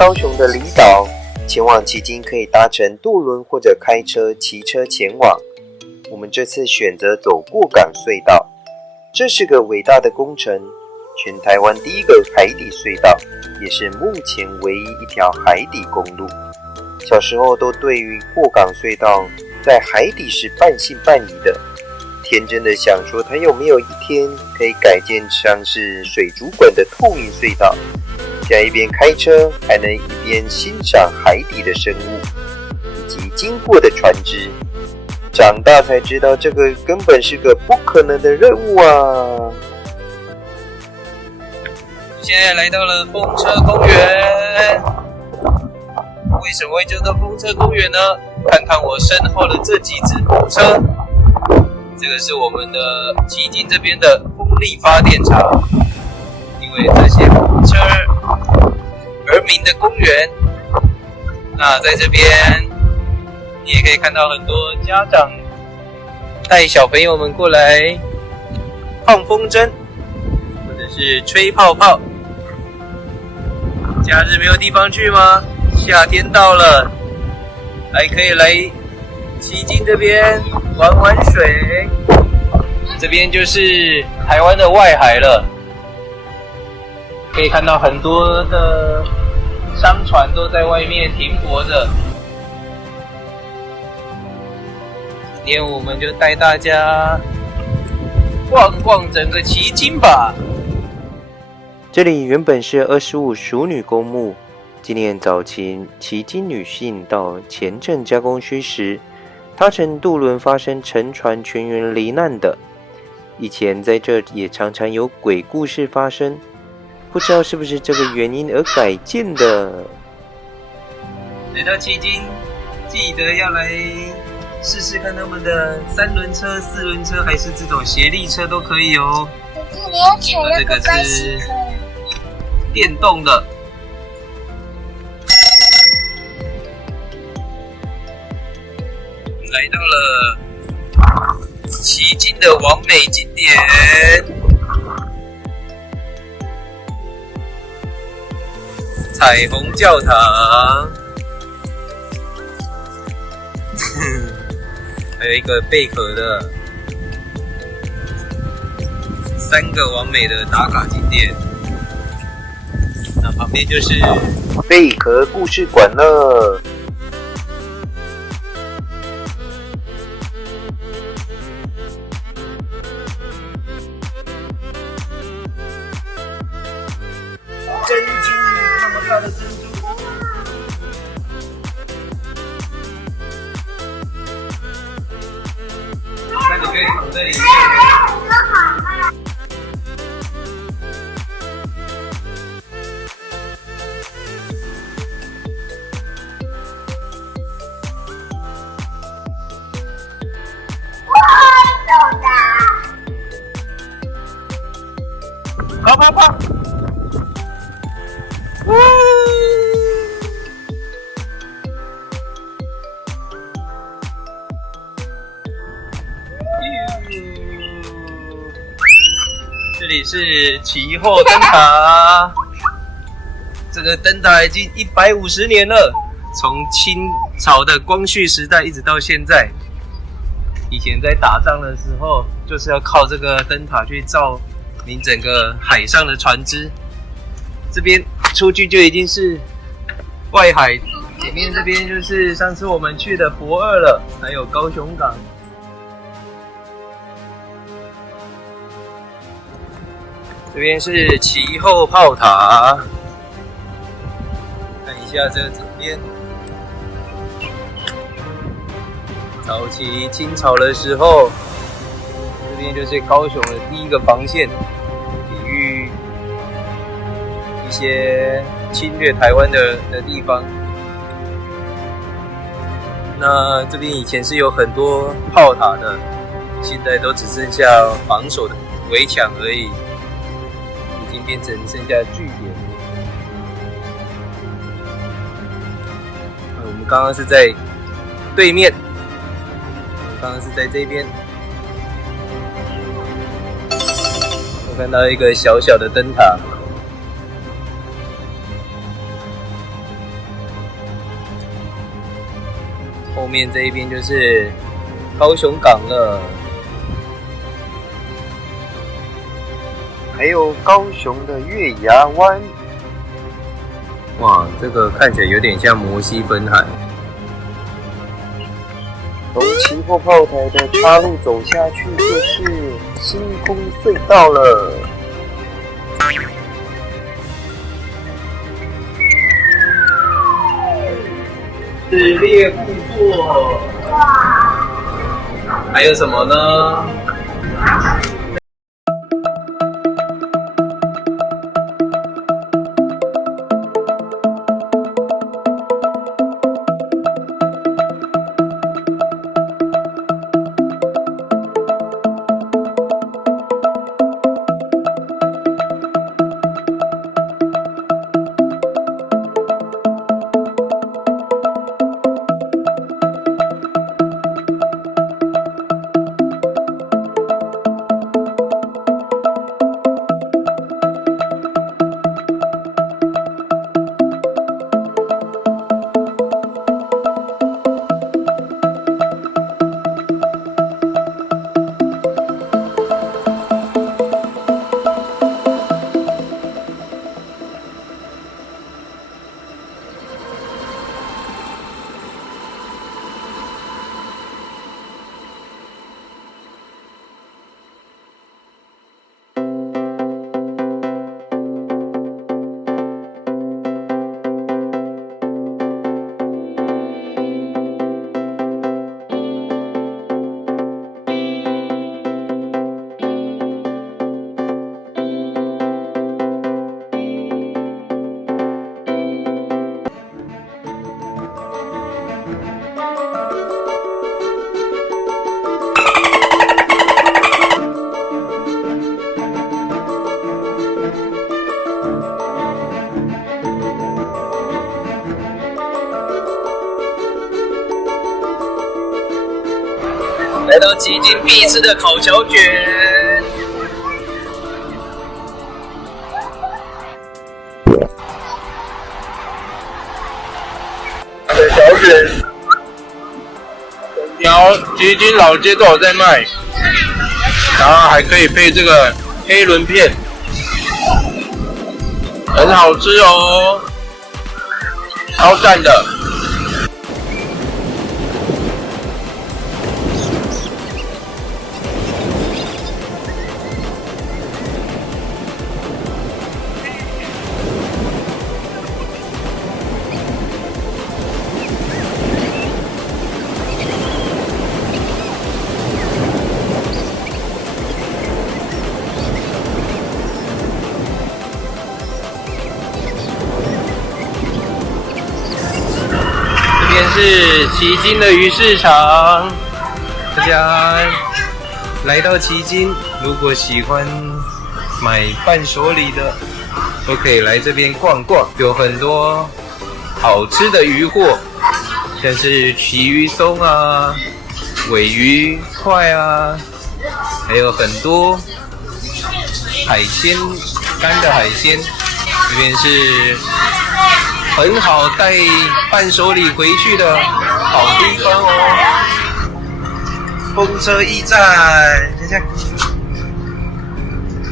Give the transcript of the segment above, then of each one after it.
高雄的离岛，前往旗津可以搭乘渡轮或者开车、骑车前往。我们这次选择走过港隧道，这是个伟大的工程，全台湾第一个海底隧道，也是目前唯一一条海底公路。小时候都对于过港隧道在海底是半信半疑的，天真的想说它有没有一天可以改建像是水族馆的透明隧道，这样一边开车还能一边欣赏海底的生物以及经过的船只。长大才知道这个根本是个不可能的任务啊！现在来到了风车公园，为什么会叫做风车公园呢？看看我身后的这几只风车，这个是我们的旗津这边的风力发电厂，因为这些风车而名的公园。那在这边你也可以看到很多家长带小朋友们过来放风筝，或者是吹泡泡。假日没有地方去吗？夏天到了，还可以来旗津这边玩玩水。这边就是台湾的外海了，可以看到很多的商船都在外面停泊着。今天我们就带大家逛逛整个旗津吧。这里原本是25淑女公墓，纪念早期旗津女性到前镇加工区时，搭乘渡轮发生沉船全员罹难的。以前在这也常常有鬼故事发生，不知道是不是这个原因而改建的。来到旗津，记得要来试试看他们的3轮车、4轮车，还是这种协力车都可以哦。你要抢那个关系车。电动的，来到了旗津的完美景点——彩虹教堂，还有一个贝壳的，3个完美的打卡景点。那旁边就是贝壳故事馆了。珍珠，那么大的珍珠。那你可以躺在里面。跑跑跑！这里是旗后灯塔，这个灯塔已经150年了，从清朝的光绪时代一直到现在。以前在打仗的时候，就是要靠这个灯塔去照明整个海上的船只。这边出去就已经是外海，前面这边就是上次我们去的博二了，还有高雄港。这边是旗后炮塔，看一下这整边。早期清朝的时候，这边就是高雄的第一个防线，抵御一些侵略台湾的地方。那这边以前是有很多炮塔的，现在都只剩下防守的围墙而已，已经变成剩下据点。我们刚刚是在对面。刚刚是在这边，我看到一个小小的灯塔，后面这一边就是高雄港了。还有高雄的月牙湾。哇，这个看起来有点像摩西分海。从起火炮台的岔路走下去就是星空隧道了。是猎户座。还有什么呢？来到旗津必吃的烤小卷，小卷，然后旗津老街都有在卖，然后还可以配这个黑轮片，很好吃哦，超赞的。是旗津的鱼市场，大家来到旗津，如果喜欢买伴手礼的，都可以来这边逛逛，有很多好吃的鱼货，像是旗鱼松啊、尾鱼块啊，还有很多海鲜，干的海鲜，这边是很好带伴手礼回去的好地方哦。风车驿站，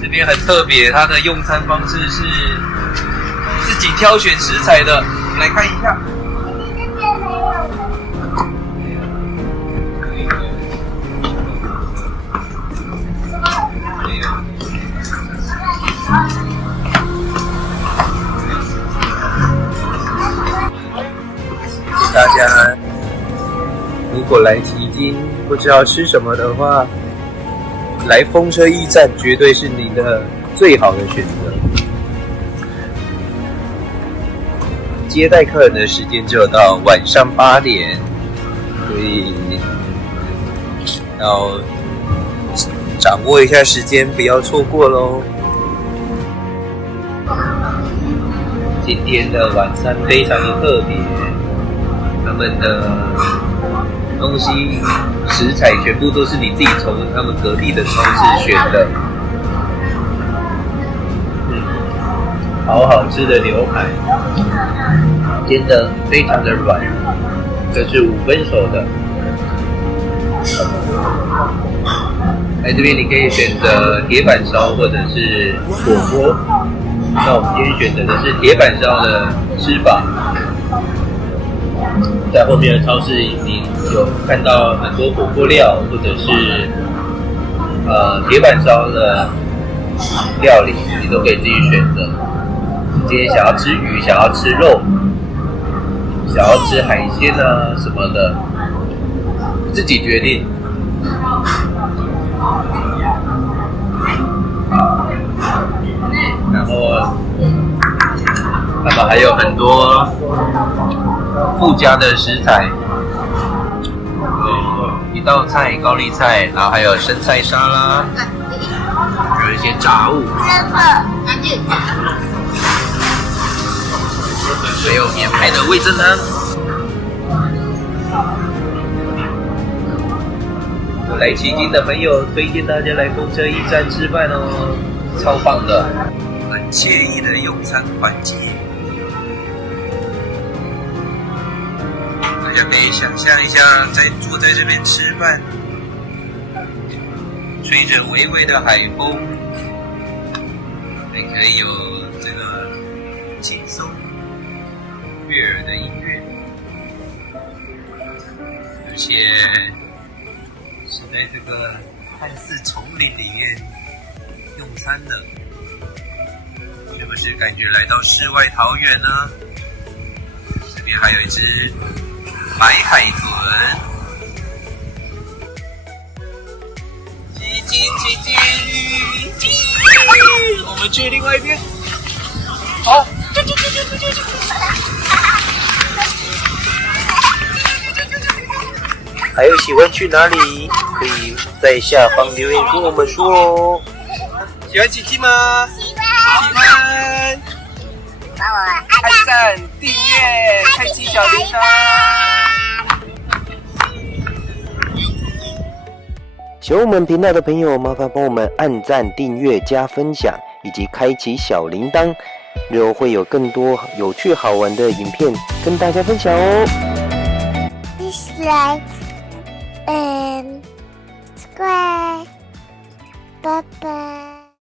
这边很特别，它的用餐方式是自己挑选食材的，我们来看一下。大家如果来旗津不知道吃什么的话，来风车驿站绝对是你的最好的选择。接待客人的时间只有到晚上8点，所以要掌握一下时间，不要错过咯。今天的晚餐非常的特别，他们的东西食材全部都是你自己从他们隔壁的超市选的。好好吃的牛排，煎得非常的软，这是5分熟的。来这边你可以选择铁板烧或者是火锅。那我们今天选择的是铁板烧的吃法。在后面的超市，你有看到很多火锅料或者是铁板烧的料理，你都可以自己选择。你今天想要吃鱼，想要吃肉，想要吃海鲜啊什么的，自己决定。然后他们还有很多附加的食材，一道菜高丽菜，然后还有生菜沙拉，还有一些炸物，还有免费的味噌汤。有来旗津的朋友，推荐大家来风车驿站吃饭哦，超棒的，很惬意的用餐环境。大家可以想象一下，坐在这边吃饭，吹着微微的海风，还可以有这个轻松悦耳的音乐，而且是在这个看似丛林里面用餐的，是不是感觉来到世外桃源呢？这边还有一只白海豚。我们去另外一边。好。还有喜欢去哪里？可以在下方留言跟我们说哦。喜欢琪琪吗？喜欢。帮我按赞、订阅、开启小铃铛。喜欢我们频道的朋友，麻烦帮我们按赞、订阅、加分享，以及开启小铃铛，日后会有更多有趣好玩的影片跟大家分享哦。dislike